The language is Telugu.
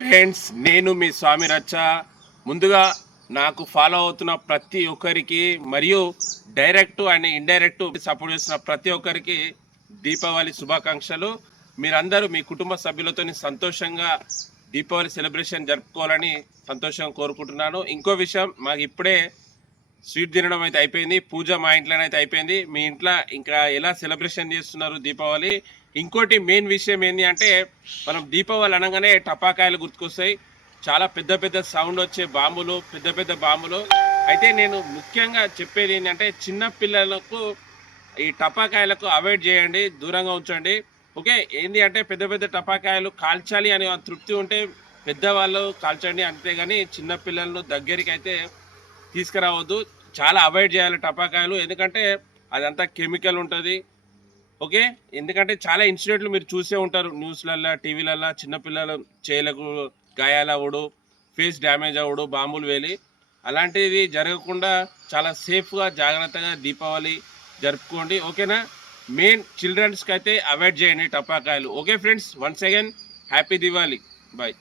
ఫ్రెండ్స్, నేను మీ స్వామి రచ్చ. ముందుగా నాకు ఫాలో అవుతున్న ప్రతి ఒక్కరికి మరియు డైరెక్ట్ అండ్ ఇండైరెక్ట్ సపోర్ట్ చేస్తున్న ప్రతి ఒక్కరికి దీపావళి శుభాకాంక్షలు. మీరందరూ మీ కుటుంబ సభ్యులతో సంతోషంగా దీపావళి సెలబ్రేషన్ జరుపుకోవాలని సంతోషంగా కోరుకుంటున్నాను. ఇంకో విషయం, మాకు ఇప్పుడే స్వీట్ తినడం అయితే అయిపోయింది. పూజ మా ఇంట్లోనైతే అయిపోయింది. మీ ఇంట్లో ఇంకా ఎలా సెలబ్రేషన్ చేస్తున్నారు దీపావళి? ఇంకోటి మెయిన్ విషయం ఏంటి అంటే, మనం దీపావళి అనగానే టపాకాయలు గుర్తుకొస్తాయి. చాలా పెద్ద పెద్ద సౌండ్ వచ్చే బాంబులు, పెద్ద పెద్ద బాంబులు. అయితే నేను ముఖ్యంగా చెప్పేది ఏంటంటే, చిన్న పిల్లలకు ఈ టపాకాయలకు అవాయిడ్ చేయండి, దూరంగా ఉంచండి. ఓకే, ఏంటి అంటే పెద్ద పెద్ద టపాకాయలు కాల్చాలి అనే తృప్తి ఉంటే పెద్దవాళ్ళు కాల్చండి, అంతేగాని చిన్న పిల్లలను దగ్గరికి అయితే తీసుకురావద్దు. చాలా అవాయిడ్ చేయాలి టపాకాయలు, ఎందుకంటే అదంతా కెమికల్ ఉంటుంది. ఓకే, ఎందుకంటే చాలా ఇన్సిడెంట్లు మీరు చూసే ఉంటారు న్యూస్లల్లో, టీవీలల్లో. చిన్నపిల్లలు చేయలకు గాయాలు అవ్వడు, ఫేస్ డ్యామేజ్ అవ్వడు బాంబులు వేలి. అలాంటివి జరగకుండా చాలా సేఫ్గా జాగ్రత్తగా దీపావళి జరుపుకోండి. ఓకేనా? మెయిన్ చిల్డ్రన్స్కి అయితే అవాయిడ్ చేయండి టపాకాయలు. Okay friends, once again happy Diwali. Bye.